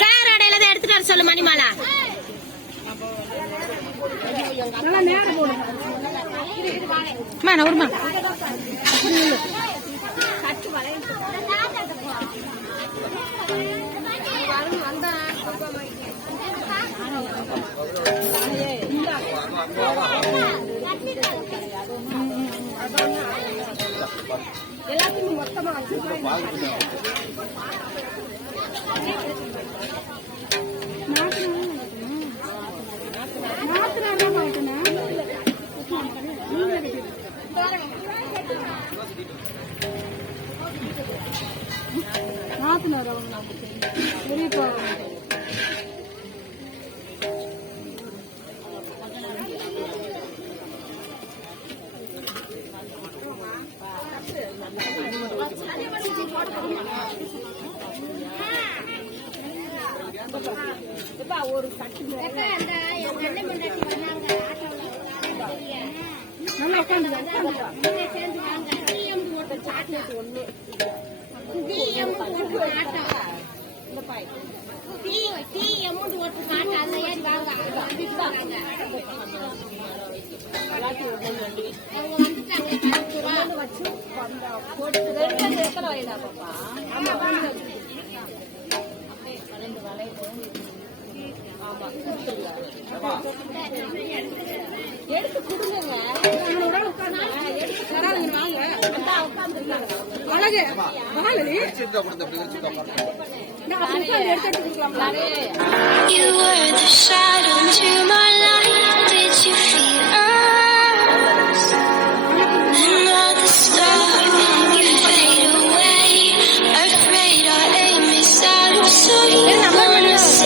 Sir அடையில தான் எடுத்துட்டு வர சொல்லு மணிமாலா. ஒருமா எல்லாத்துக்கும் மொத்தமா ஒரு நல்லா உட்காந்து எடுத்து கொடுங்க. You were the shadow to my light. Did you feel us? Then all the stars you fade away. Afraid our aim is out of sight.